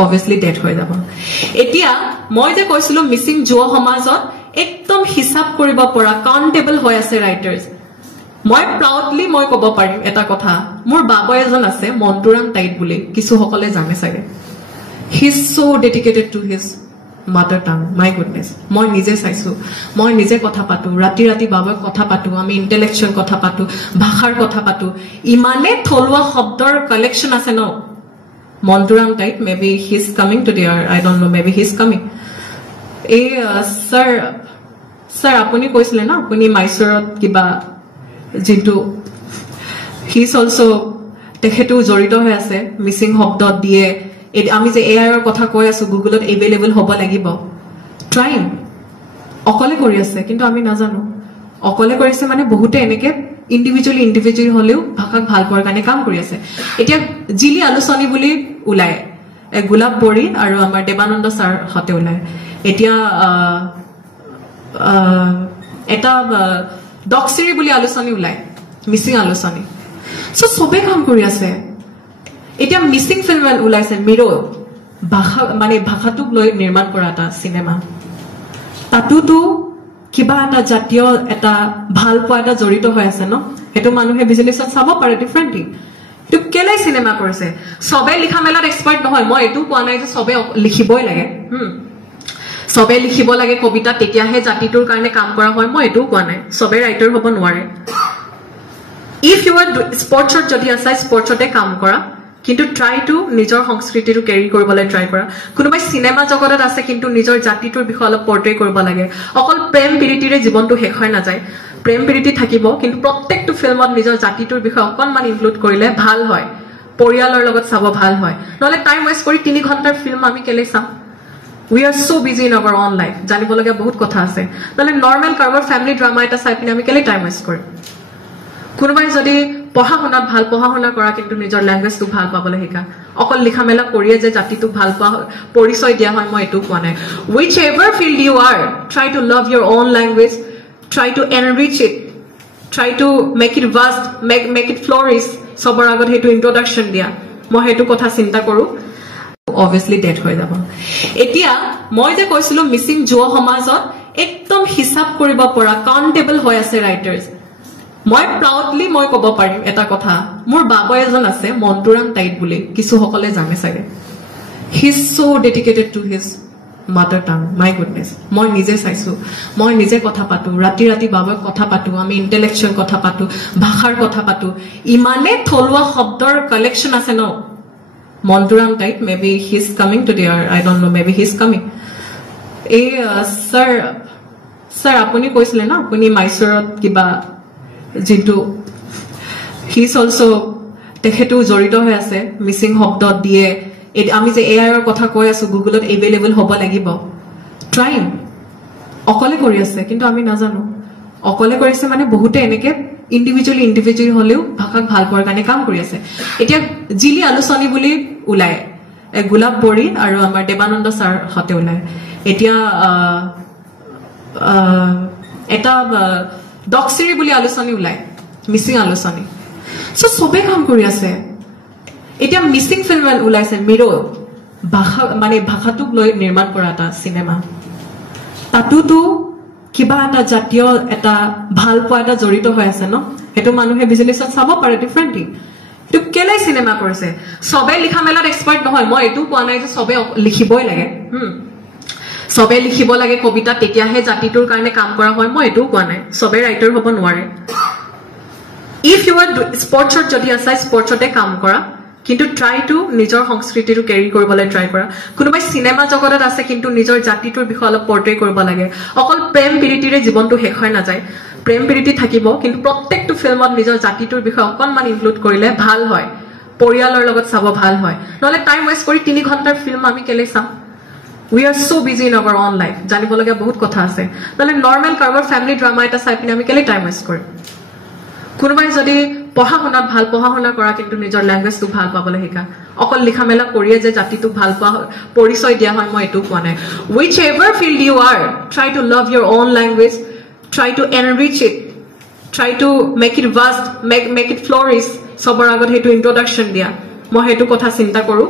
obviously dead হৈ যাব এতিয়া মই যে কৈছিলো মিসিং যুৱ সমাজত একদম হিসাব কৰিব পৰা কাউন্টেবল হৈ আছে ৰাইটাৰ্স মই প্ৰাউডলি মই ক'ব পাৰিম এটা কথা মোৰ বাবা এজন আছে মন্তুৰাম টাইট বুলি কিছু সকলে জানে চাগে he is so dedicated to his mother tongue my goodness মই নিজে চাইছো মই নিজে কথা পাতো ৰাতি ৰাতি বাবা কথা পাতো আমি ইন্টেলেকচুয়াল কথা পাতো ভাষাৰ কথা পাতো ইমানে থলুৱা শব্দৰ কালেকশন আছে ন মন্তুৰাম tight maybe he is coming today or I don't know maybe he is coming sir আপুনি কৈছিলে না আপুনি মাইসৰত কিবা জিন্তু he is also তেখেতো জড়িত হৈ আছে মিসিং শব্দ দিয়ে আমি যে এআই এর কথা কৈ আছো গুগলত এভেইলেবল হ'ব লাগিব ট্রাইং অকলে কৰি আছে কিন্তু আমি না জানো অকলে কৰিছে মানে বহুতে এনেকে ইন্ডিভিজুয়ালি হলেও ভাষাক ভাল পোৱাৰ কাৰণে কাম কৰি আছে এতিয়া জিলি আলোচনী বুলি উলাই গোলাপ বৰী আৰু আমাৰ দেৱানন্দ স্যাৰ হতে উলাই এতিয়া এটা ডক্সিৰি বুলি আলোচনী উলাই মিসিং আলোচনী সো সবে কাম কৰি আছে এটা মিসিং ফিল্ম উলাইছে মিৰো ভাষা মানে ভাষাটোক লৈ নিৰ্মাণ কৰা এটা সিনেমা তাতুটো কিবা এটা জাতীয় এটা ভাল পোৱা এটা জড়িত হৈ আছে ন হেতু মানুহে বিজনেছত চাব পাৰে ডিফাৰেন্টলি তো কেলে সিনেমা কৰিছে সবে লিখা মেলাত এক্সপাৰ্ট নহয় মই এটো কোৱা নাই যে সবে লিখিবই লাগে সবে লিখিব লাগে কবিতা তেতিয়াহে জাতিটোৰ কাৰণে কাম কৰা হয় মই এটো কোৱা নাই সবে ৰাইটাৰ হ'ব নোৱাৰে ইফ ইউ আৰ স্পৰ্টছত যদি আছে স্পৰ্টছতে কাম কৰা কিন্তু ট্ৰাই টু নিজৰ সংস্কৃতিটো ক্যাৰি কৰিবলৈ ট্ৰাই কৰা কোনোবাই সিনেমা জগতত আছে কিন্তু নিজৰ জাতিটোৰ বিষয়ে অলপ পৰ্ট্ৰে কৰিব লাগে অকল প্ৰেম প্ৰীতিৰে জীৱনটো শেষ হৈ না যায় প্ৰেম প্ৰীতি থাকিব কিন্তু প্ৰত্যেকটো ফিল্মত নিজৰ জাতিটোৰ বিষয়ে অকনমান ইনক্লুড কৰিলে ভাল হয় পৰিয়ালৰ লগত চাব ভাল হয় নহলে টাইম ওয়েস্ট কৰি 3 ঘণ্টাৰ ফিল্ম আমি কেলে চাম we are so busy in our own life জানিব লগা বহুত কথা আছে নহলে নরমাল কাৰবাৰ ফ্যামিলি ড্ৰামা এটা চাই পিনে আমি কেলে টাইম ওয়েস্ট কৰিম কোনোবাই যদি পঢ়া শুনাত ভাল পঢ়া শুনা কৰা কিন্তু নিজৰ ল্যাঙ্গুৱেজটো ভাল পাবলৈ শিকা অকল লিখা মেলা কৰিয়ে যে জাতিটো ভাল পোৱা পৰিচয় দিয়া হয় মই এটো কোৱা নাই whichever field you are try to love your own language try to enrich it try to make it vast make it flourish সবৰ আগত হেতু ইন্ট্ৰোডাকশন দিয়া মই হেতু কথা চিন্তা কৰো obviously dead হৈ যাব এতিয়া মই যে কৈছিলো মিসিং যুৱ সমাজত একদম হিসাব কৰিব পৰা কাউন্টেবল হৈ আছে ৰাইটাৰ্স মই প্ৰাউডলি মই ক'ব পাৰিম এটা কথা মোৰ বাবা এজন আছে মন্তুৰাম টাইট বুলি কিছু সকলে জানে চাগে he is so dedicated to his mother tongue my goodness মই নিজে চাইছো মই নিজে কথা পাতো ৰাতি ৰাতি বাবা কথা পাতো আমি ইন্টেলেকচুয়াল কথা পাতো ভাষাৰ কথা পাতো ইমানে থলুৱা শব্দৰ কালেকশন আছে ন মন্তুৰাম tight maybe he is coming today or I don't know maybe he is coming sir আপুনি কৈছিলে না আপুনি মাইসৰত কিবা জিন্তু he is also তেখেতো জড়িত হৈ আছে মিসিং শব্দ দিয়ে আমি যে এআই এর কথা কৈ আছো গুগলত এভেইলেবল হ'ব লাগিব ট্রাইং অকলে কৰি আছে কিন্তু আমি না জানো অকলে কৰিছে মানে বহুতে এনেকে ইন্ডিভিজুয়ালি হলেও ভাষাক ভাল পোৱাৰ কাৰণে কাম কৰি আছে এতিয়া জিলি আলোচনী বুলি উলাই গোলাপ বৰী আৰু আমাৰ দেৱানন্দ স্যাৰ হতে উলাই এতিয়া এটা ডক্সিৰি বুলি আলোচনী উলাই মিসিং আলোচনী সো সবে কাম কৰি আছে এটা মিসিং ফিল্ম উলাইছে মিৰো ভাষা মানে ভাষাটোক লৈ নিৰ্মাণ কৰা এটা সিনেমা তাতুটো কিবা এটা জাতীয় এটা ভাল পোৱা এটা জড়িত হৈ আছে ন হেতু মানুহে বিজনেছত চাব পাৰে ডিফাৰেন্টলি তো কেলে সিনেমা কৰিছে সবে লিখা মেলাত এক্সপাৰ্ট নহয় মই এটো কোৱা নাই যে সবে লিখিবই লাগে সবে লিখিব লাগে কবিতা তেতিয়াহে জাতিটোৰ কাৰণে কাম কৰা হয় মই এটো কোৱা নাই সবে ৰাইটাৰ হ'ব নোৱাৰে ইফ ইউ আৰ স্পৰ্টছত যদি আছে স্পৰ্টছতে কাম কৰা কিন্তু ট্ৰাই টু নিজৰ সংস্কৃতিটো ক্যাৰি কৰিবলৈ ট্ৰাই কৰা কোনোবাই সিনেমা জগতত আছে কিন্তু নিজৰ জাতিটোৰ বিষয়ে অলপ পৰ্ট্ৰে কৰিব লাগে অকল প্ৰেম প্ৰীতিৰে জীৱনটো শেষ হৈ না যায় প্ৰেম প্ৰীতি থাকিব কিন্তু প্ৰত্যেকটো ফিল্মত নিজৰ জাতিটোৰ বিষয়ে অকনমান ইনক্লুড কৰিলে ভাল হয় পৰিয়ালৰ লগত চাব ভাল হয় নহলে টাইম ওয়েস্ট কৰি 3 ঘণ্টাৰ ফিল্ম আমি কেলে চাম we are so busy in our own life জানিব লগা বহুত কথা আছে নহলে নরমাল কাৰবাৰ ফ্যামিলি ড্ৰামা এটা চাই পিনে আমি কেলে টাইম ওয়েস্ট কৰিম কোনোবাই যদি পঢ়া শুনাত ভাল পঢ়া শুনা কৰা কিন্তু নিজৰ ল্যাঙ্গুৱেজটো ভাল পাবলৈ শিকা অকল লিখা মেলা কৰিয়ে যে জাতিটোক ভাল পোৱা পৰিচয় দিয়া হয় মই এটো কোৱা নাই whichever field you are try to love your own language try to enrich it try to make it vast make it flourish সবৰ আগত হেতু ইন্ট্ৰোডাকশন দিয়া মই হেতু কথা চিন্তা কৰো